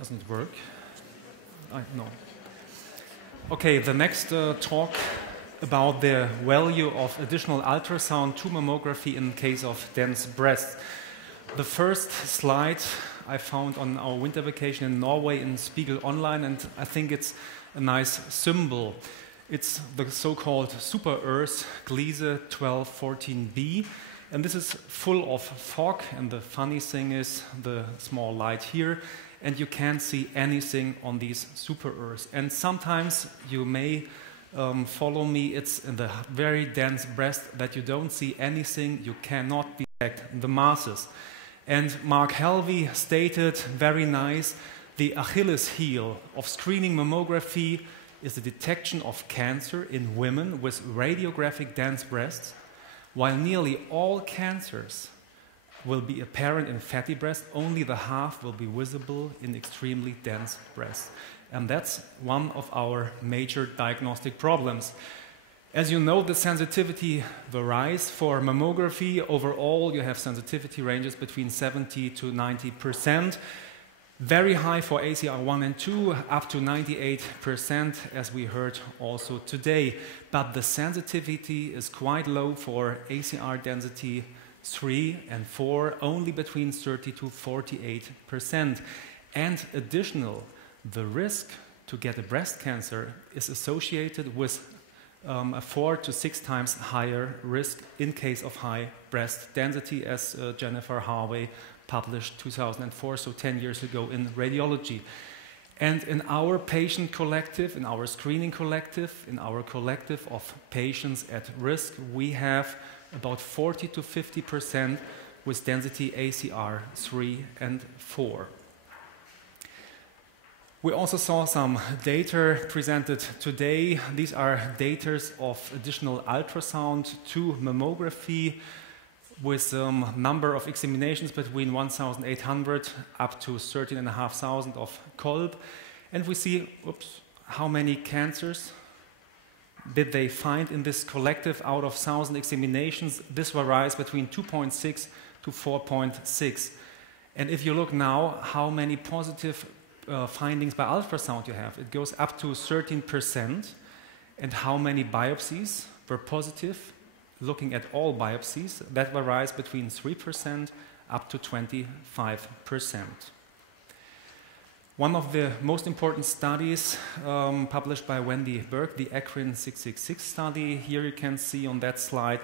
Doesn't work. No. Okay, the next talk about the value of additional ultrasound to mammography in case of dense breasts. The first slide I found on our winter vacation in Norway in Spiegel Online, and I think it's a nice symbol. It's the so-called super Earth Gliese 1214b, and this is full of fog, and the funny thing is the small light here, and you can't see anything on these super Earths. And sometimes you may follow me, it's in the very dense breast that you don't see anything, you cannot detect the masses. And Mark Helvey stated, very nice, the Achilles heel of screening mammography is the detection of cancer in women with radiographic dense breasts, while nearly all cancers will be apparent in fatty breasts, only the half will be visible in extremely dense breasts. And that's one of our major diagnostic problems. As you know, the sensitivity varies. For mammography, overall, you have sensitivity ranges between 70 to 90%. Very high for ACR 1 and 2, up to 98%, as we heard also today. But the sensitivity is quite low for ACR density 3 and 4, only between 30 to 48%. And additional, the risk to get a breast cancer is associated with a 4 to 6 times higher risk in case of high breast density, as Jennifer Harvey published 2004, so 10 years ago in radiology. And in our patient collective, in our screening collective, in our collective of patients at risk, we have about 40 to 50% with density ACR 3 and 4. We also saw some data presented today. These are data of additional ultrasound to mammography with number of examinations between 1,800 up to 13,500 of Kolb. And we see, how many cancers did they find in this collective out of 1,000 examinations. This varies between 2.6 to 4.6. And if you look now how many positive findings by ultrasound you have, it goes up to 13%. And how many biopsies were positive? Looking at all biopsies, that varies between 3% up to 25%. One of the most important studies published by Wendy Burke, the ECRIN 666 study, here you can see on that slide,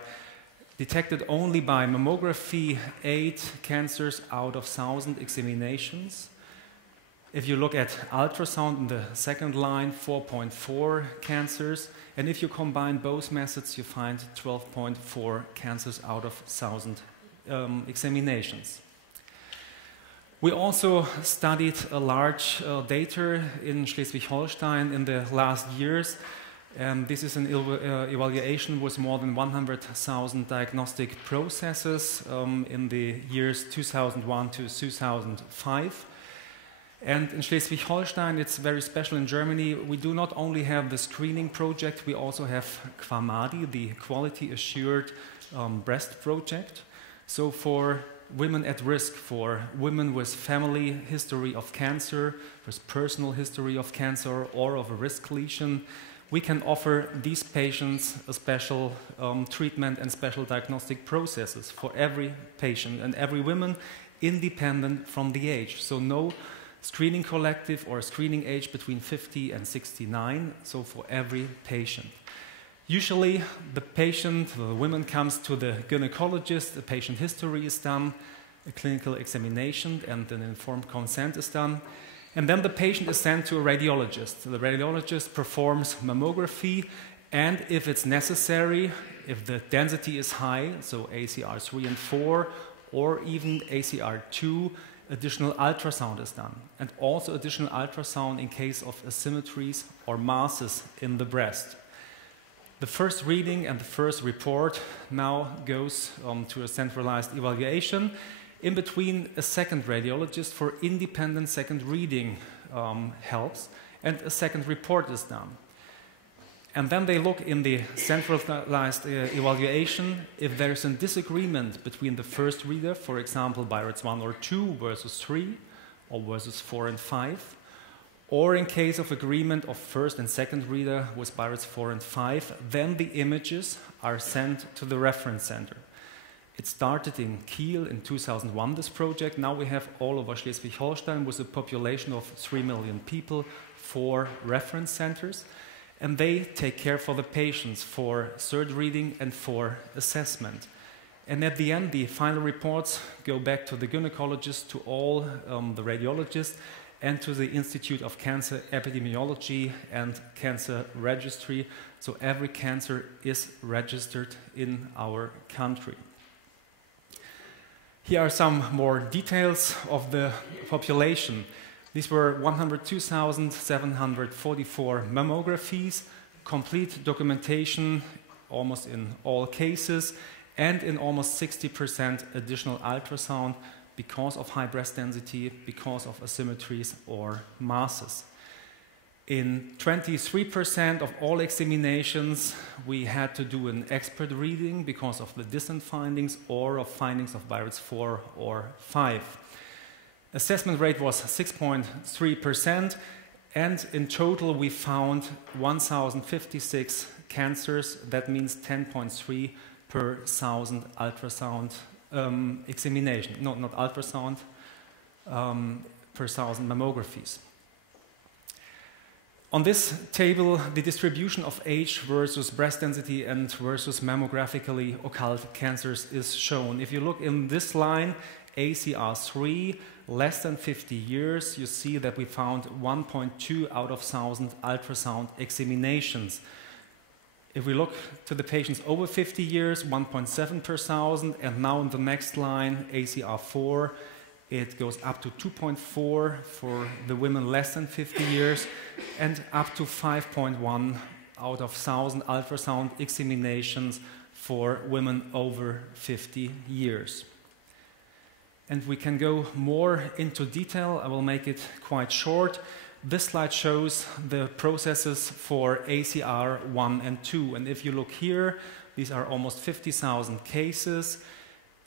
detected only by mammography 8 cancers out of 1,000 examinations. If you look at ultrasound in the second line, 4.4 cancers. And if you combine both methods, you find 12.4 cancers out of 1,000 examinations. We also studied a large data in Schleswig-Holstein in the last years. And this is an evaluation with more than 100,000 diagnostic processes in the years 2001 to 2005. And in Schleswig-Holstein, it's very special in Germany. We do not only have the screening project, we also have Hammadi, the Quality Assured Breast Project. So for women at risk, for women with family history of cancer, with personal history of cancer or of a risk lesion, we can offer these patients a special treatment and special diagnostic processes for every patient and every woman, independent from the age. So no screening collective or screening age between 50 and 69, so for every patient. Usually the patient, the woman comes to the gynecologist, a patient history is done, a clinical examination and an informed consent is done, and then the patient is sent to a radiologist. The radiologist performs mammography, and if it's necessary, if the density is high, so ACR 3 and 4, or even ACR 2, additional ultrasound is done, and also additional ultrasound in case of asymmetries or masses in the breast. The first reading and the first report now goes to a centralized evaluation. In between, a second radiologist for independent second reading helps, and a second report is done. And then they look in the centralized evaluation if there is a disagreement between the first reader, for example, Byrod's 1 or 2 versus 3, or versus 4 and 5. Or in case of agreement of first and second reader with BIRATS 4 and 5, then the images are sent to the reference center. It started in Kiel in 2001, this project. Now we have all over Schleswig-Holstein with a population of 3 million people, 4 reference centers. And they take care for the patients for third reading and for assessment. And at the end, the final reports go back to the gynecologist, to all the radiologists, and to the Institute of Cancer Epidemiology and Cancer Registry. So every cancer is registered in our country. Here are some more details of the population. These were 102,744 mammographies, complete documentation almost in all cases, and in almost 60% additional ultrasound because of high breast density, because of asymmetries or masses. In 23% of all examinations, we had to do an expert reading because of the distant findings or of findings of BIRATS 4 or 5. Assessment rate was 6.3%, and in total we found 1,056 cancers. That means 10.3 per 1,000 ultrasound examination. No, not ultrasound, per 1,000 mammographies. On this table, the distribution of age versus breast density and versus mammographically occult cancers is shown. If you look in this line, ACR3, less than 50 years, you see that we found 1.2 out of 1,000 ultrasound examinations. If we look to the patients over 50 years, 1.7 per 1,000, and now in the next line, ACR4, it goes up to 2.4 for the women less than 50 years, and up to 5.1 out of 1,000 ultrasound examinations for women over 50 years. And we can go more into detail. I will make it quite short. This slide shows the processes for ACR 1 and 2. And if you look here, these are almost 50,000 cases.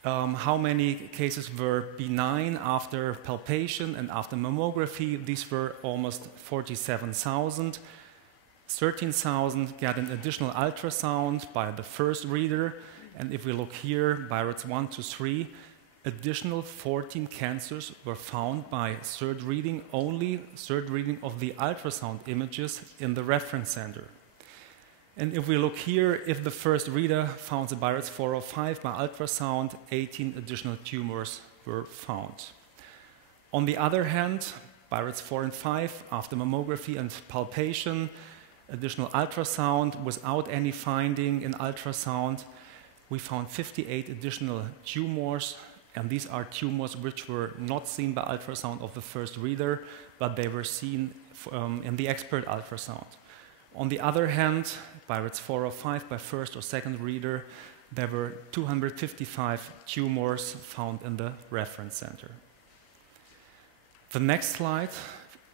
How many cases were benign after palpation and after mammography? These were almost 47,000. 13,000 got an additional ultrasound by the first reader. And if we look here, BIRATS 1 to 3, additional 14 cancers were found by third reading, only third reading of the ultrasound images in the reference center. And if we look here, if the first reader found the BIRATS 4 or 5 by ultrasound, 18 additional tumors were found. On the other hand, BIRATS 4 and 5, after mammography and palpation, additional ultrasound without any finding in ultrasound, we found 58 additional tumors. And these are tumors which were not seen by ultrasound of the first reader, but they were seen in the expert ultrasound. On the other hand, BIRATS 4 or 5 by first or second reader, there were 255 tumors found in the reference center. The next slide,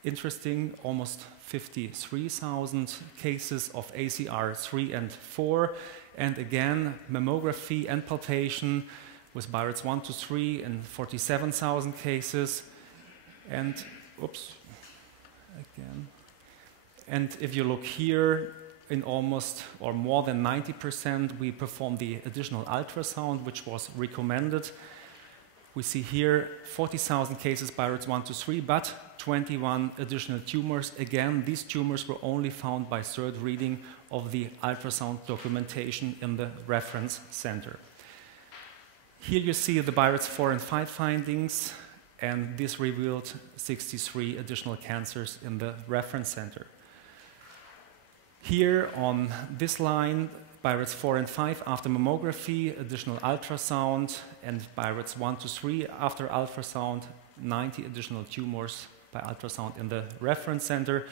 interesting, almost 53,000 cases of ACR 3 and 4, and again, mammography and palpation with BIRATS 1 to 3 in 47,000 cases, and and if you look here, in almost or more than 90%, we performed the additional ultrasound, which was recommended. We see here 40,000 cases BIRATS 1 to 3, but 21 additional tumors. Again, these tumors were only found by third reading of the ultrasound documentation in the reference center. Here you see the BIRATS 4 and 5 findings, and this revealed 63 additional cancers in the reference center. Here on this line, BIRATS 4 and 5 after mammography, additional ultrasound, and BIRATS 1 to 3 after ultrasound, 90 additional tumors by ultrasound in the reference center.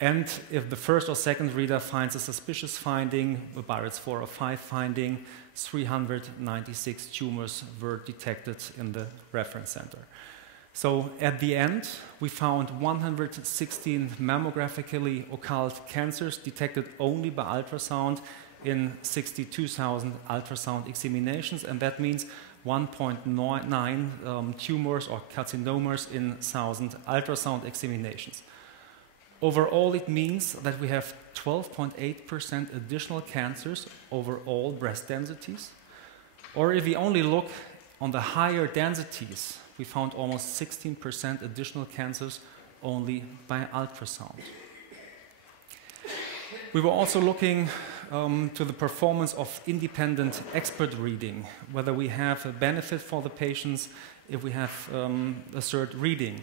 And if the first or second reader finds a suspicious finding, a BIRATS 4 or 5 finding, 396 tumors were detected in the reference center. So at the end, we found 116 mammographically occult cancers detected only by ultrasound in 62,000 ultrasound examinations, and that means 1.9 tumors or carcinomas in 1,000 ultrasound examinations. Overall, it means that we have 12.8% additional cancers over all breast densities. Or if we only look on the higher densities, we found almost 16% additional cancers only by ultrasound. We were also looking to the performance of independent expert reading, whether we have a benefit for the patients if we have a third reading.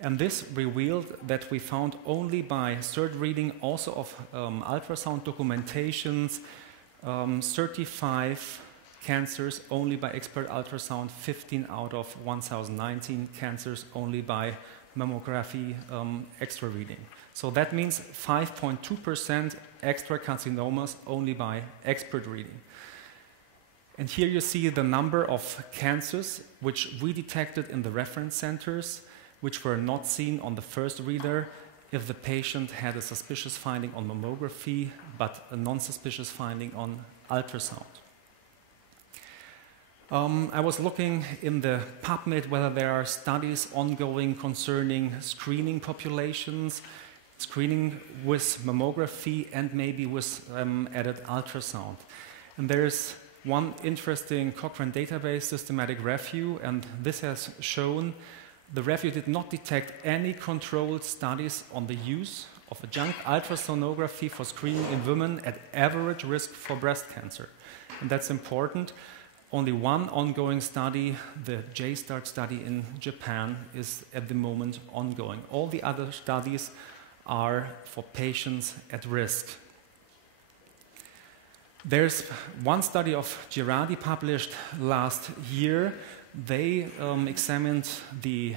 And this revealed that we found only by third reading also of ultrasound documentations 35 cancers only by expert ultrasound, 15 out of 1,019 cancers only by mammography extra reading. So that means 5.2% extra carcinomas only by expert reading. And here you see the number of cancers which we detected in the reference centers, which were not seen on the first reader if the patient had a suspicious finding on mammography, but a non-suspicious finding on ultrasound. I was looking in the PubMed whether there are studies ongoing concerning screening populations, screening with mammography and maybe with added ultrasound. And there's one interesting Cochrane database systematic review, and this has shown the review did not detect any controlled studies on the use of adjunct ultrasonography for screening in women at average risk for breast cancer. And that's important. Only one ongoing study, the JSTART study in Japan, is at the moment ongoing. All the other studies are for patients at risk. There's one study of Girardi published last year. They examined the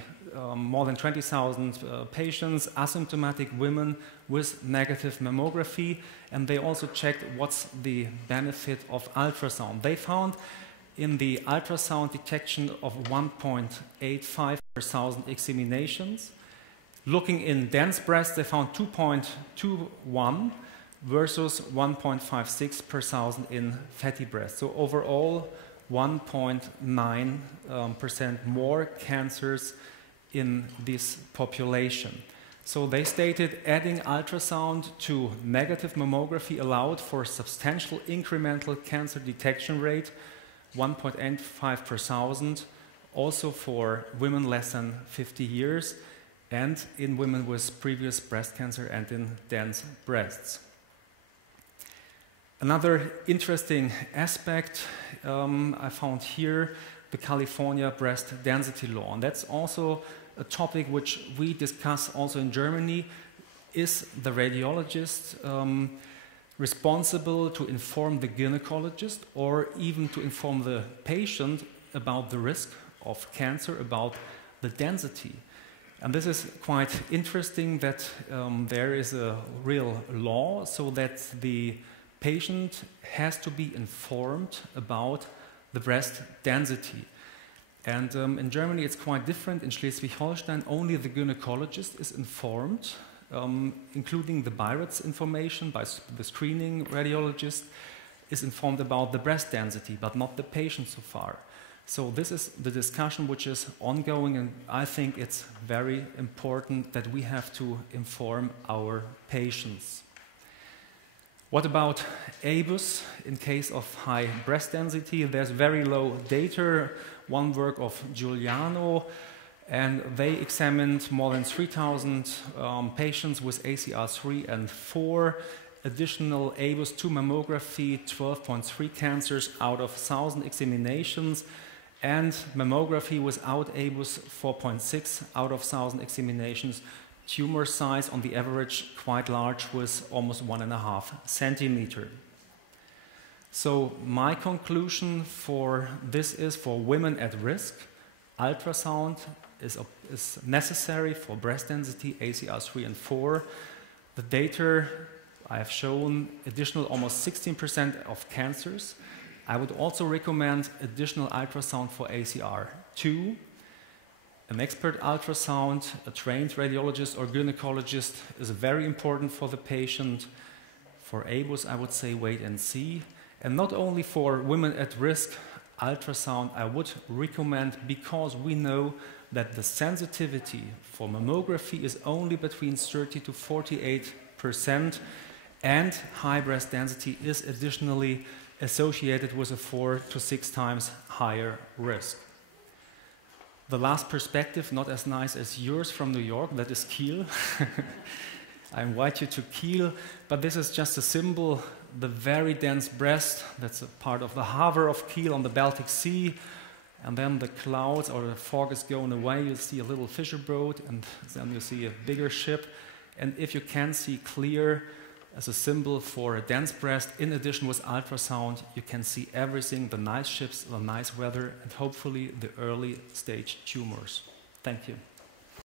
more than 20,000 patients, asymptomatic women with negative mammography, and they also checked what's the benefit of ultrasound. They found in the ultrasound detection of 1.85 per thousand examinations. Looking in dense breasts, they found 2.21 versus 1.56 per thousand in fatty breasts. So overall, 1.9% more cancers in this population. So they stated adding ultrasound to negative mammography allowed for substantial incremental cancer detection rate, 1.85 per thousand, also for women less than 50 years, and in women with previous breast cancer and in dense breasts. Another interesting aspect I found here, the California breast density law. And that's also a topic which we discuss also in Germany. Is the radiologist responsible to inform the gynecologist or even to inform the patient about the risk of cancer, about the density? And this is quite interesting that there is a real law so that the patient has to be informed about the breast density. And in Germany it's quite different. In Schleswig-Holstein only the gynecologist is informed, including the BI-RADS information by the screening radiologist is informed about the breast density, but not the patient so far. So this is the discussion which is ongoing, and I think it's very important that we have to inform our patients. What about IBUS in case of high breast density? There's very low data. One work of Giuliano, and they examined more than 3,000 patients with ACR 3 and 4, additional IBUS 2 mammography, 12.3 cancers out of 1,000 examinations, and mammography without IBUS 4.6 out of 1,000 examinations. Tumor size on the average quite large with almost 1.5 centimeter. So my conclusion for this is for women at risk, ultrasound is necessary for breast density, ACR 3 and 4. The data I have shown additional almost 16% of cancers. I would also recommend additional ultrasound for ACR 2. An expert ultrasound, a trained radiologist or gynecologist is very important for the patient. For IBUS, I would say wait and see. And not only for women at risk, ultrasound I would recommend, because we know that the sensitivity for mammography is only between 30 to 48%, and high breast density is additionally associated with a 4 to 6 times higher risk. The last perspective, not as nice as yours from New York, that is Kiel. I invite you to Kiel, but this is just a symbol, the very dense breast, that's a part of the harbor of Kiel on the Baltic Sea, and then the clouds or the fog is going away, you see a little fisher boat, and then you see a bigger ship, and if you can see clear, as a symbol for a dense breast, in addition with ultrasound, you can see everything, the nice ships, the nice weather, and hopefully the early stage tumors. Thank you.